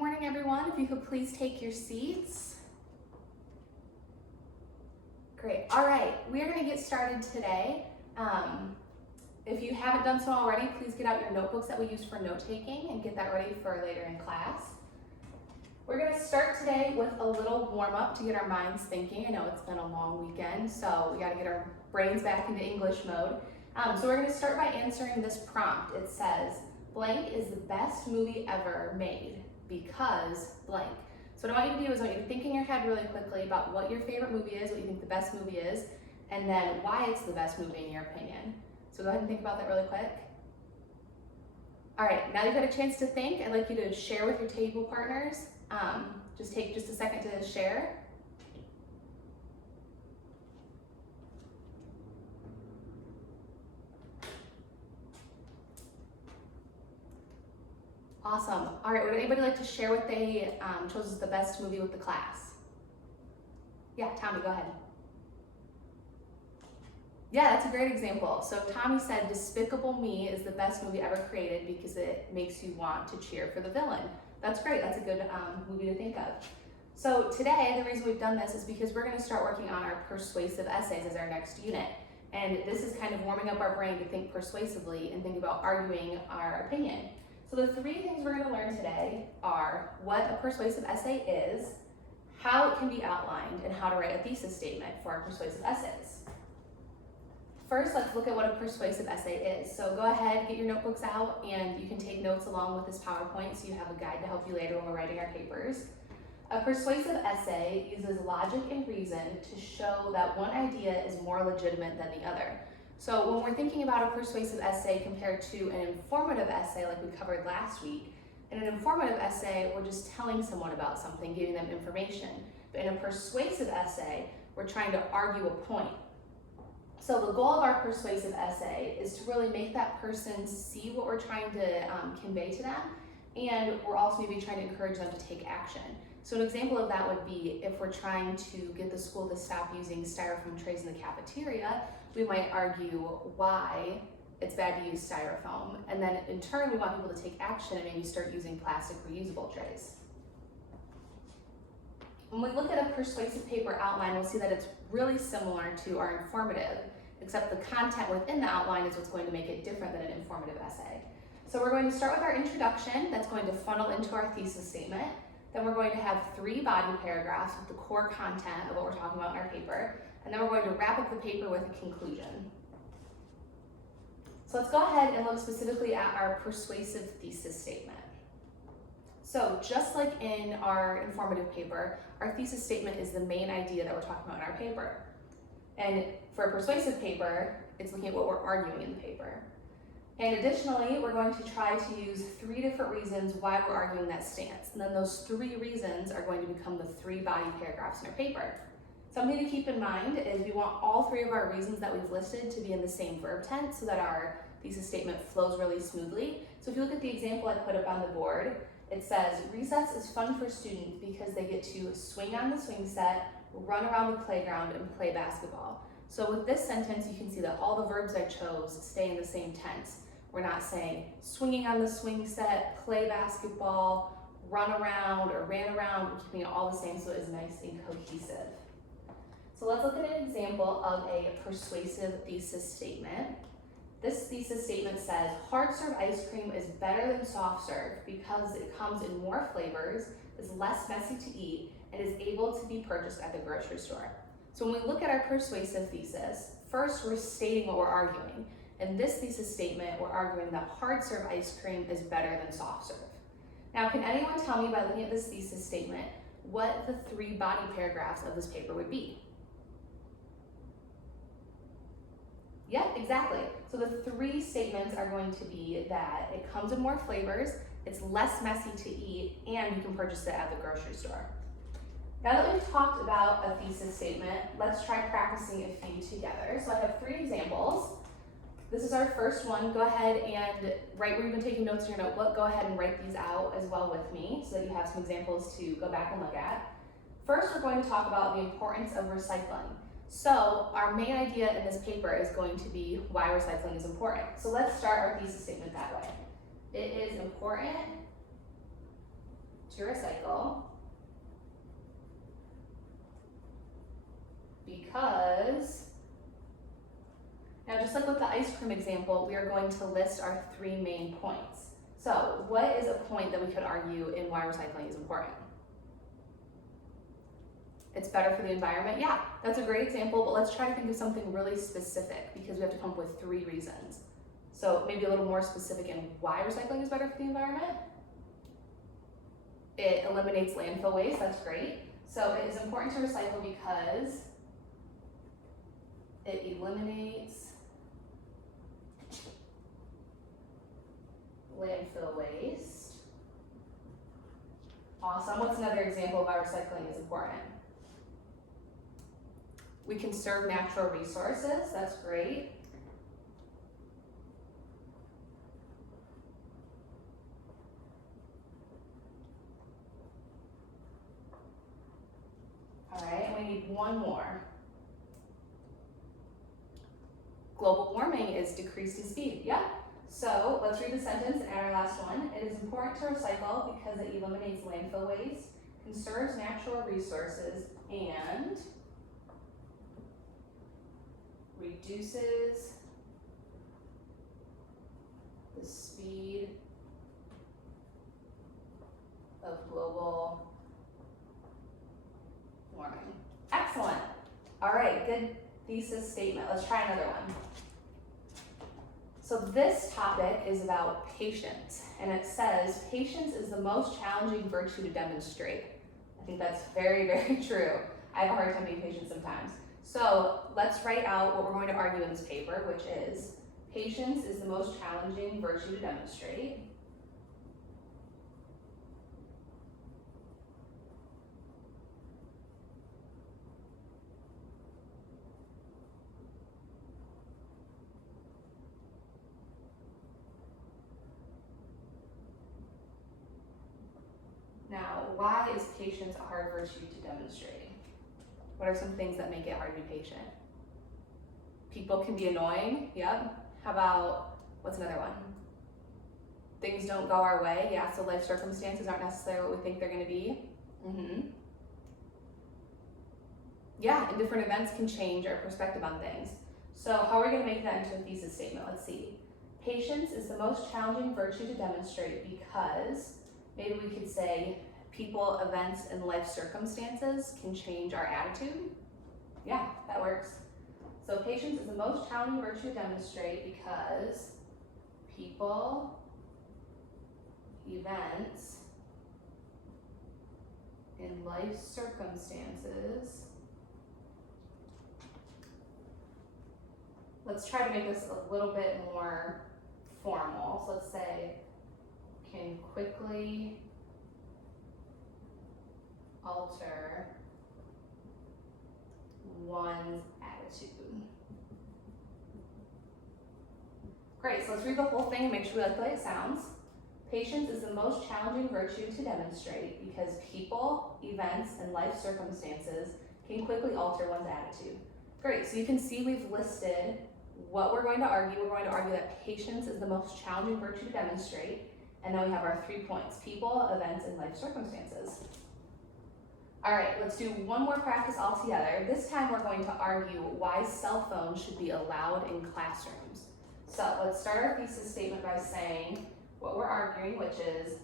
morning, everyone. If you could please take your seats. Great. All right, we are going to get started today. If you haven't done so already, please get out your notebooks that we use for note-taking and get that ready for later in class. We're going to start today with a little warm-up to get our minds thinking. I know it's been a long weekend, so we got to get our brains back into English mode. So we're going to start by answering this prompt. It says, blank is the best movie ever made because blank. So what I want you to do is I want you to think in your head really quickly about what your favorite movie is, what you think the best movie is, and then why it's the best movie in your opinion. So go ahead and think about that really quick. All right, now you've had a chance to think. I'd like you to share with your table partners. Just take just a second to share. Awesome. All right, would anybody like to share what they chose as the best movie with the class? Yeah, Tommy, go ahead. Yeah, that's a great example. So Tommy said Despicable Me is the best movie ever created because it makes you want to cheer for the villain. That's great. That's a good movie to think of. So today, the reason we've done this is because we're going to start working on our persuasive essays as our next unit. And this is kind of warming up our brain to think persuasively and think about arguing our opinion. So the three things we're going to learn today are what a persuasive essay is, how it can be outlined, and how to write a thesis statement for our persuasive essays. First, let's look at what a persuasive essay is. So go ahead, get your notebooks out, and you can take notes along with this PowerPoint so you have a guide to help you later when we're writing our papers. A persuasive essay uses logic and reason to show that one idea is more legitimate than the other. So when we're thinking about a persuasive essay compared to an informative essay like we covered last week, in an informative essay, we're just telling someone about something, giving them information. But in a persuasive essay, we're trying to argue a point. So the goal of our persuasive essay is to really make that person see what we're trying to convey to them, and we're also maybe trying to encourage them to take action. So an example of that would be if we're trying to get the school to stop using styrofoam trays in the cafeteria, we might argue why it's bad to use styrofoam, and then in turn we want people to take action and maybe start using plastic reusable trays. When we look at a persuasive paper outline, we'll see that it's really similar to our informative, except the content within the outline is what's going to make it different than an informative essay. So we're going to start with our introduction that's going to funnel into our thesis statement. Then we're going to have 3 body paragraphs with the core content of what we're talking about in our paper. And then we're going to wrap up the paper with a conclusion. So let's go ahead and look specifically at our persuasive thesis statement. So just like in our informative paper, our thesis statement is the main idea that we're talking about in our paper. And for a persuasive paper, it's looking at what we're arguing in the paper. And additionally, we're going to try to use 3 different reasons why we're arguing that stance. And then those 3 reasons are going to become the 3 body paragraphs in our paper. Something to keep in mind is we want all 3 of our reasons that we've listed to be in the same verb tense so that our thesis statement flows really smoothly. So if you look at the example I put up on the board, it says, recess is fun for students because they get to swing on the swing set, run around the playground, and play basketball. So with this sentence, you can see that all the verbs I chose stay in the same tense. We're not saying swinging on the swing set, play basketball, run around, or ran around. We're keeping it all the same so it is nice and cohesive. So let's look at an example of a persuasive thesis statement. This thesis statement says, hard serve ice cream is better than soft serve because it comes in more flavors, is less messy to eat, and is able to be purchased at the grocery store. So when we look at our persuasive thesis, first we're stating what we're arguing. In this thesis statement, we're arguing that hard serve ice cream is better than soft serve. Now, can anyone tell me by looking at this thesis statement what the 3 body paragraphs of this paper would be? Yeah, exactly. So the 3 statements are going to be that it comes in more flavors, it's less messy to eat, and you can purchase it at the grocery store. Now that we've talked about a thesis statement, let's try practicing a few together. So I have 3 examples. This is our first one. Go ahead and write where you've been taking notes in your notebook. Go ahead and write these out as well with me so that you have some examples to go back and look at. First, we're going to talk about the importance of recycling. So our main idea in this paper is going to be why recycling is important. So let's start our thesis statement that way. It is important to recycle because, now just like with the ice cream example, we are going to list our 3 main points. So what is a point that we could argue in why recycling is important? It's better for the environment? Yeah, that's a great example, but let's try to think of something really specific because we have to come up with 3 reasons. So maybe a little more specific in why recycling is better for the environment. It eliminates landfill waste, that's great. So it is important to recycle because it eliminates landfill waste. Awesome. What's another example of why recycling is important? We conserve natural resources. That's great. All right, and we need one more. Global warming is decreased in speed. Yep. So let's read the sentence and add our last one. It is important to recycle because it eliminates landfill waste, conserves natural resources, and reduces the speed of global warming. Excellent. All right, good thesis statement. Let's try another one. So this topic is about patience, and it says, patience is the most challenging virtue to demonstrate. I think that's very, very true. I have a hard time being patient sometimes. So let's write out what we're going to argue in this paper, which is, patience is the most challenging virtue to demonstrate. Now, why is patience a hard virtue to demonstrate? What are some things that make it hard to be patient? People can be annoying, yep. How about, what's another one? Things don't go our way, yeah, so life circumstances aren't necessarily what we think they're gonna be. Yeah, and different events can change our perspective on things. So how are we gonna make that into a thesis statement? Let's see. Patience is the most challenging virtue to demonstrate because, maybe we could say, people, events, and life circumstances can change our attitude. Yeah, that works. So patience is the most challenging virtue to demonstrate because people, events, and life circumstances. Let's try to make this a little bit more formal. So let's say, can quickly alter one's attitude. Great, so let's read the whole thing and make sure we like the way it sounds. Patience is the most challenging virtue to demonstrate because people, events, and life circumstances can quickly alter one's attitude. Great, so you can see we've listed what we're going to argue. We're going to argue that patience is the most challenging virtue to demonstrate. And then we have our 3 points: people, events, and life circumstances. All right, let's do one more practice all together. This time we're going to argue why cell phones should be allowed in classrooms. So let's start our thesis statement by saying what we're arguing, which is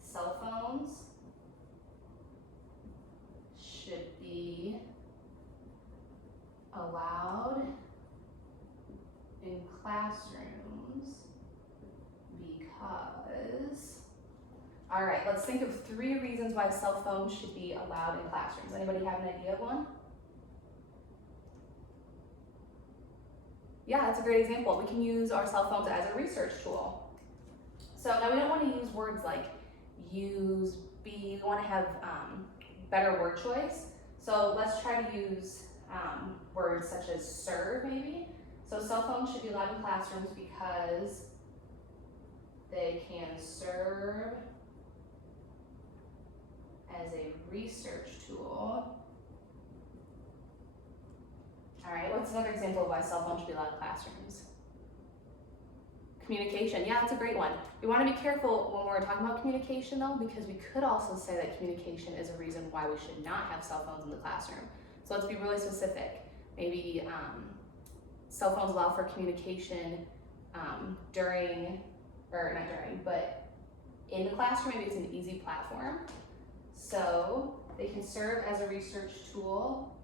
cell phones should be allowed in classrooms because, all right, let's think of 3 reasons why cell phones should be allowed in classrooms. Anybody have an idea of one? Yeah, that's a great example. We can use our cell phones as a research tool. So now we don't want to use words like use, be, we want to have better word choice. So let's try to use words such as serve maybe. So cell phones should be allowed in classrooms because they can serve as a research tool. All right, what's another example of why cell phones should be allowed in classrooms? Communication, yeah, that's a great one. We want to be careful when we're talking about communication though, because we could also say that communication is a reason why we should not have cell phones in the classroom. So let's be really specific. Maybe cell phones allow for communication during, or not during, but in the classroom. Maybe it's an easy platform. So they can serve as a research tool,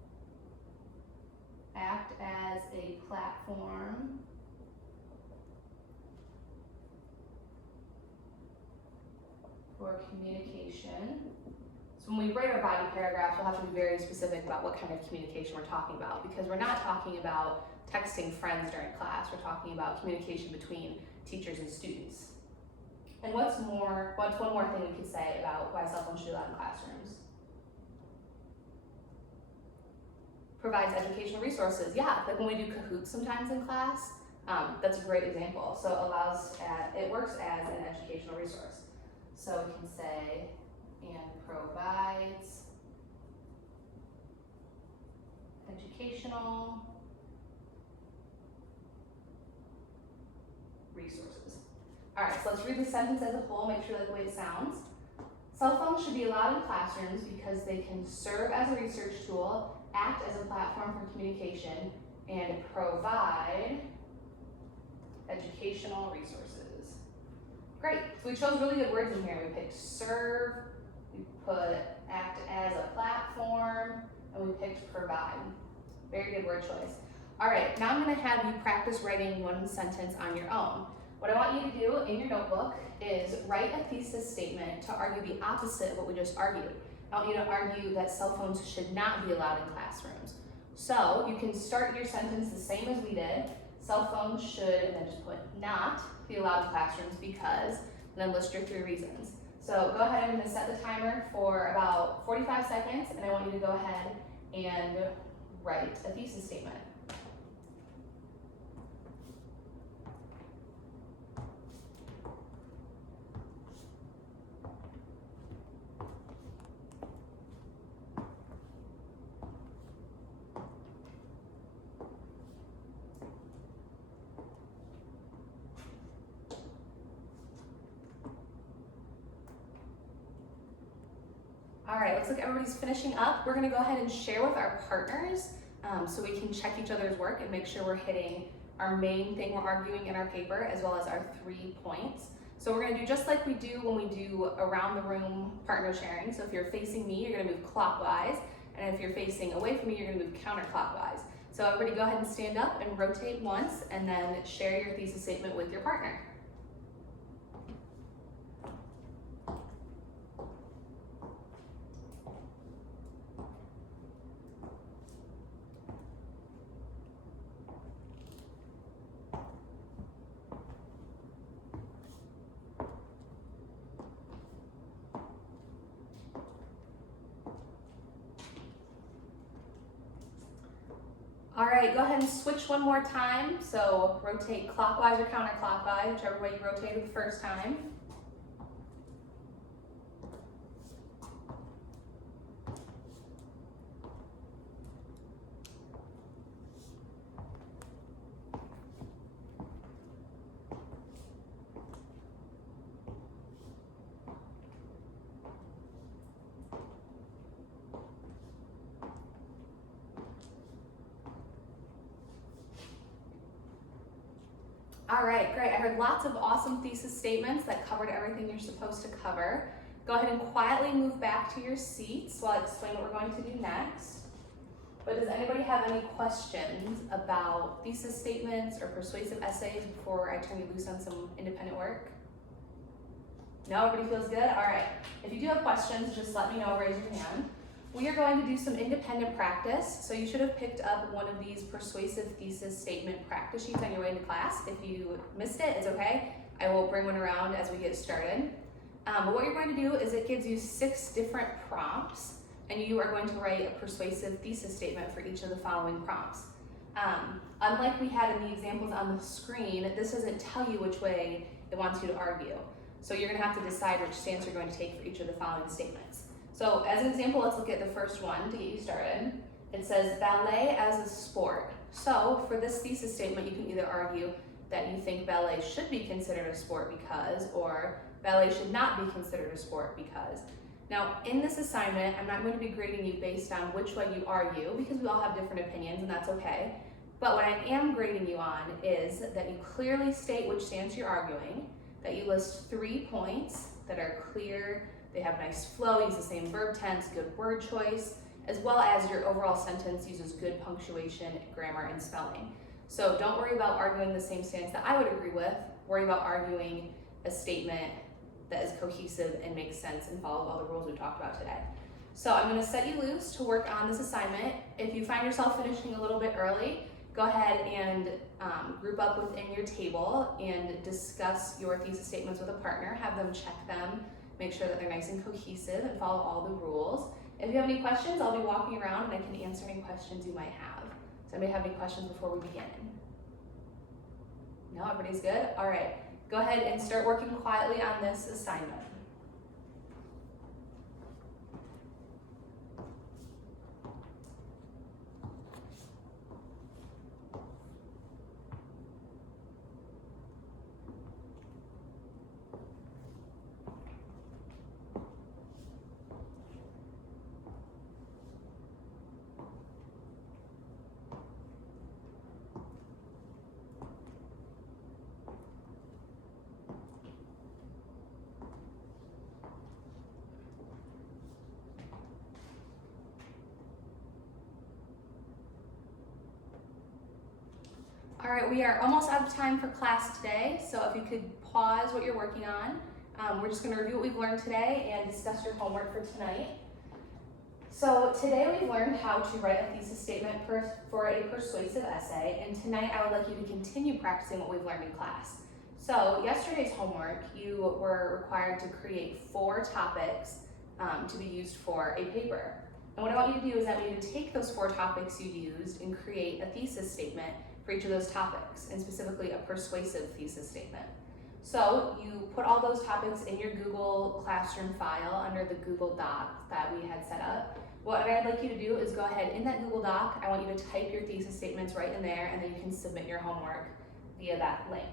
act as a platform, for communication. So when we write our body paragraphs, we'll have to be very specific about what kind of communication we're talking about, because we're not talking about texting friends during class. We're talking about communication between teachers and students. And what's one more thing we could say about why cell phones should be allowed in classrooms? Provides educational resources. Yeah, like when we do Kahoots sometimes in class, that's a great example. So it works as an educational resource. So we can say, and provides educational resources. All right, so let's read the sentence as a whole, make sure that's the way it sounds. Cell phones should be allowed in classrooms because they can serve as a research tool, act as a platform for communication, and provide educational resources. Great, so we chose really good words in here. We picked serve, we put act as a platform, and we picked provide. Very good word choice. All right, now I'm gonna have you practice writing one sentence on your own. What I want you to do in your notebook is write a thesis statement to argue the opposite of what we just argued. I want you to argue that cell phones should not be allowed in classrooms. So you can start your sentence the same as we did. Cell phones should, and then just put not be allowed in classrooms because, and then list your 3 reasons. So go ahead, I'm gonna set the timer for about 45 seconds, and I want you to go ahead and write a thesis statement. All right, looks like everybody's finishing up. We're gonna go ahead and share with our partners so we can check each other's work and make sure we're hitting our main thing we're arguing in our paper, as well as our 3 points. So we're gonna do just like we do when we do around the room partner sharing. So if you're facing me, you're gonna move clockwise, and if you're facing away from me, you're gonna move counterclockwise. So everybody go ahead and stand up and rotate once, and then share your thesis statement with your partner. All right, go ahead and switch one more time. So rotate clockwise or counterclockwise, whichever way you rotated the first time. All right, great. I heard lots of awesome thesis statements that covered everything you're supposed to cover. Go ahead and quietly move back to your seats while I explain what we're going to do next. But does anybody have any questions about thesis statements or persuasive essays before I turn you loose on some independent work? No, everybody feels good? All right. If you do have questions, just let me know, raise your hand. We are going to do some independent practice. So you should have picked up one of these persuasive thesis statement practice sheets on your way into class. If you missed it, it's okay. I will bring one around as we get started. But what you're going to do is it gives you 6 different prompts, and you are going to write a persuasive thesis statement for each of the following prompts. Unlike we had in the examples on the screen, this doesn't tell you which way it wants you to argue. So you're gonna have to decide which stance you're going to take for each of the following statements. So as an example, let's look at the first one to get you started. It says ballet as a sport. So for this thesis statement, you can either argue that you think ballet should be considered a sport because, or ballet should not be considered a sport because. Now, in this assignment, I'm not going to be grading you based on which way you argue, because we all have different opinions, and that's okay. But what I am grading you on is that you clearly state which stance you're arguing, that you list 3 points that are clear, they have nice flow, use the same verb tense, good word choice, as well as your overall sentence uses good punctuation, grammar, and spelling. So don't worry about arguing the same stance that I would agree with, worry about arguing a statement that is cohesive and makes sense and follows all the rules we talked about today. So I'm going to set you loose to work on this assignment. If you find yourself finishing a little bit early, go ahead and group up within your table and discuss your thesis statements with a partner. Have them check them, make sure that they're nice and cohesive and follow all the rules. If you have any questions, I'll be walking around and I can answer any questions you might have. Does anybody have any questions before we begin? No, everybody's good? All right, go ahead and start working quietly on this assignment. All right, we are almost out of time for class today, so if you could pause what you're working on. We're just going to review what we've learned today and discuss your homework for tonight. So today we've learned how to write a thesis statement for a persuasive essay, and tonight I would like you to continue practicing what we've learned in class. So yesterday's homework, you were required to create 4 topics to be used for a paper. And what I want you to do is I want you to take those 4 topics you used and create a thesis statement for each of those topics, and specifically a persuasive thesis statement. So you put all those topics in your Google Classroom file under the Google Doc that we had set up. What I'd like you to do is go ahead in that Google Doc, I want you to type your thesis statements right in there, and then you can submit your homework via that link.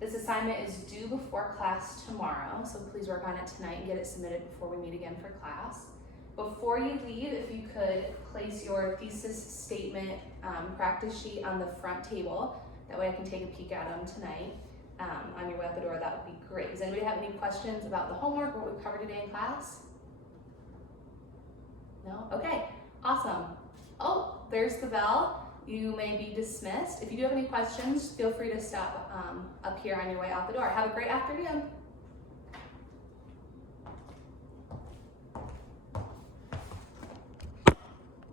This assignment is due before class tomorrow, so please work on it tonight and get it submitted before we meet again for class. Before you leave, if you could place your thesis statement practice sheet on the front table, that way I can take a peek at them tonight on your way out the door, that would be great. Does anybody have any questions about the homework or what we've covered today in class? No? Okay, awesome. Oh, there's the bell. You may be dismissed. If you do have any questions, feel free to stop up here on your way out the door. Have a great afternoon.